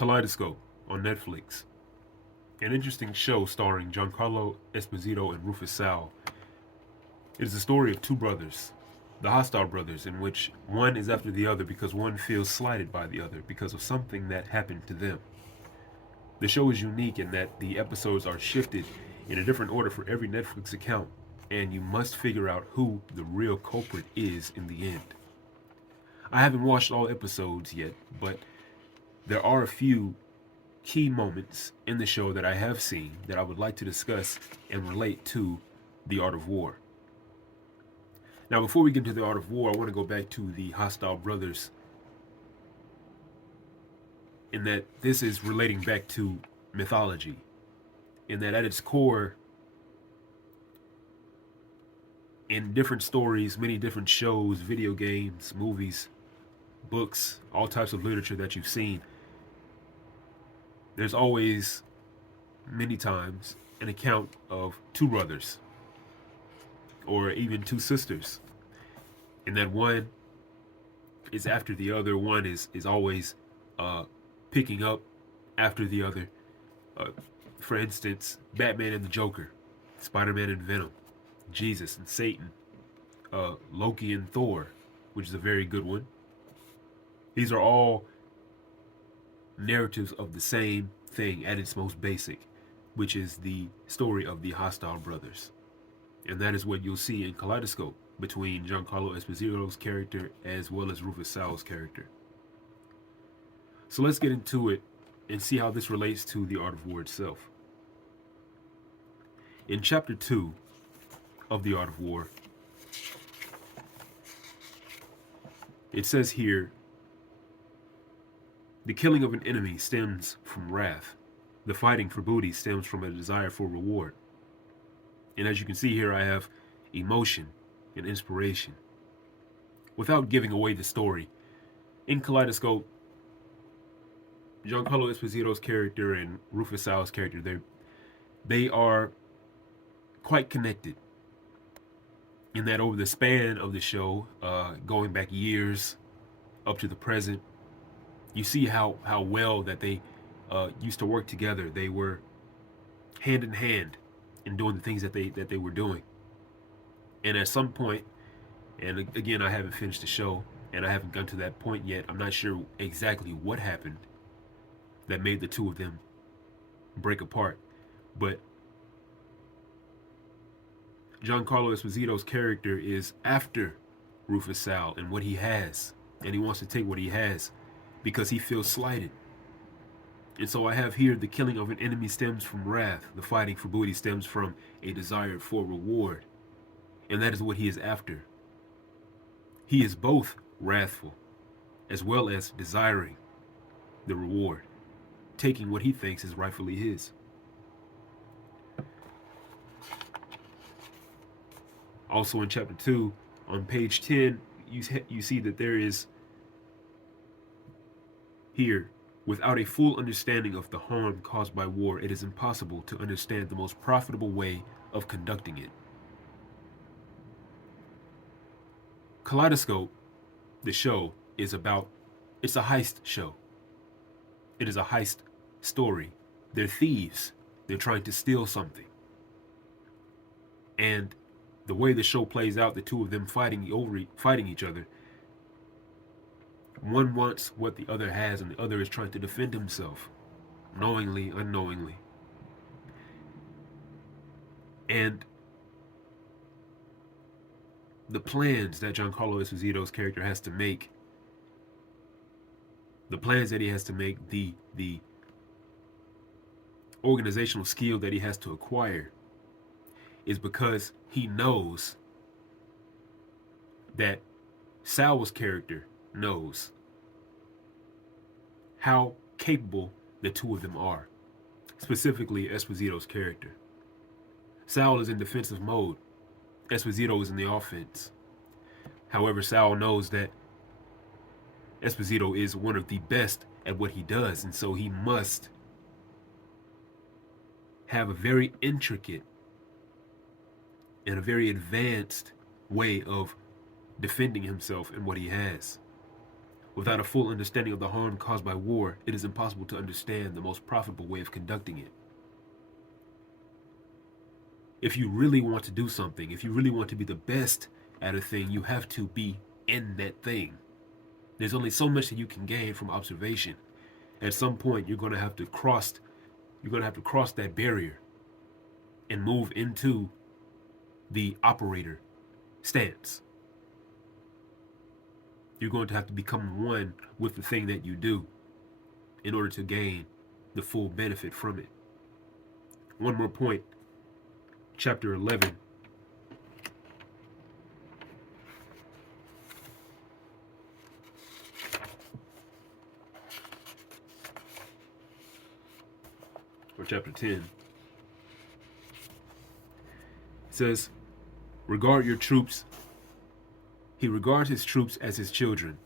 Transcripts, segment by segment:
Kaleidoscope on Netflix. An interesting show starring Giancarlo Esposito and Rufus Sal. It is the story of two brothers, the hostile brothers, in which one is after the other because one feels slighted by the other because of something that happened to them. The show is unique in that the episodes are shifted in a different order for every Netflix account, and you must figure out who the real culprit is in the end. I haven't watched all episodes yet, but there are a few key moments in the show that I have seen that I would like to discuss and relate to The Art of War. Now, before we get into The Art of War, I want to go back to the hostile brothers, in that this is relating back to mythology, in that at its core, in different stories, many different shows, video games, movies, books, all types of literature that you've seen, there's always, many times, an account of two brothers or even two sisters, and that one is after the other. One is always picking up after the other. For instance, Batman and the Joker, Spider-Man and Venom, Jesus and Satan, Loki and Thor, which is a very good one. These are all narratives of the same thing at its most basic, which is the story of the hostile brothers. And that is what you'll see in Kaleidoscope between Giancarlo Esposito's character as well as Rufus Sal's character. So let's get into it and see how this relates to The Art of War itself. In Chapter 2 of The Art of War, it says here, the killing of an enemy stems from wrath. The fighting for booty stems from a desire for reward. And as you can see here, I have emotion and inspiration. Without giving away the story, in Kaleidoscope, Giancarlo Esposito's character and Rufus Sal's character, they are quite connected, in that over the span of the show, going back years up to the present, you see how well that they used to work together. They were hand in hand in doing the things that they were doing. And at some point, and again, I haven't finished the show and I haven't gotten to that point yet, I'm not sure exactly what happened that made the two of them break apart. But Giancarlo Esposito's character is after Rufus Sal and what he has, and he wants to take what he has because he feels slighted. And so I have here, the killing of an enemy stems from wrath. The fighting for booty stems from a desire for reward. And that is what he is after. He is both wrathful as well as desiring the reward, taking what he thinks is rightfully his. Also in Chapter 2, on page 10, you see that there is here, without a full understanding of the harm caused by war, it is impossible to understand the most profitable way of conducting it. Kaleidoscope, the show, it's a heist show. It is a heist story. They're thieves. They're trying to steal something. And the way the show plays out, the two of them fighting each other, one wants what the other has, and the other is trying to defend himself, knowingly, unknowingly. And the plans that Giancarlo Esposito's character has to make, the organizational skill that he has to acquire, is because he knows that Sal's character knows how capable the two of them are, specifically Esposito's character. Sal is in defensive mode. Esposito is in the offense. However, Sal knows that Esposito is one of the best at what he does, and so he must have a very intricate and a very advanced way of defending himself and what he has, Without a full understanding of the harm caused by war, it is impossible to understand the most profitable way of conducting it. If you really want to do something, if you really want to be the best at a thing, you have to be in that thing. There's only so much that you can gain from observation. At some point, you're going to have to cross that barrier and move into the operator stance. You're going to have to become one with the thing that you do in order to gain the full benefit from it. One more point. Chapter 11. Or chapter 10. It says, regard your troops. He regards his troops as his children,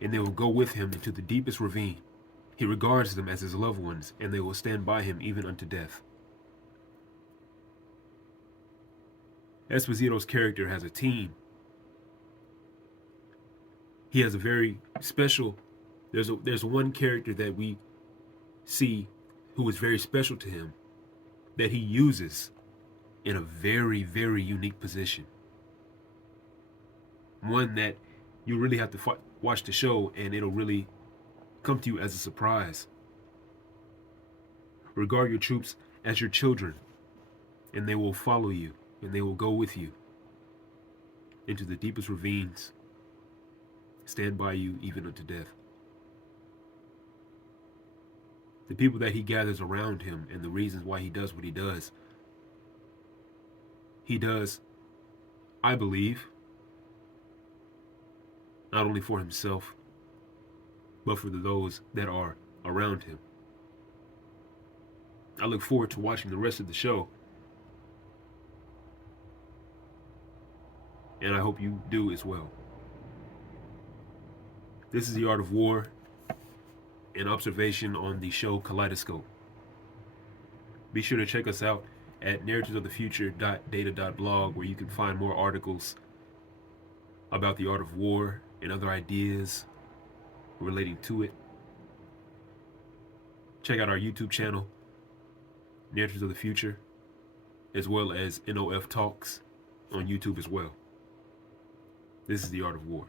and they will go with him into the deepest ravine. He regards them as his loved ones, and they will stand by him even unto death. Esposito's character has a team. He has a very special, there's one character that we see who is very special to him that he uses in a very, very unique position. One that you really have to watch the show and it'll really come to you as a surprise. Regard your troops as your children, and they will follow you, and they will go with you into the deepest ravines, stand by you even unto death. The people that he gathers around him and the reasons why he does what he does, I believe, not only for himself, but for those that are around him. I look forward to watching the rest of the show, and I hope you do as well. This is The Art of War, an observation on the show Kaleidoscope. Be sure to check us out at narrativesofthefuture.data.blog, where you can find more articles about the art of war and other ideas relating to it. Check out our YouTube channel, Narratives of the Future, as well as NOF Talks on YouTube as well. This is The Art of War.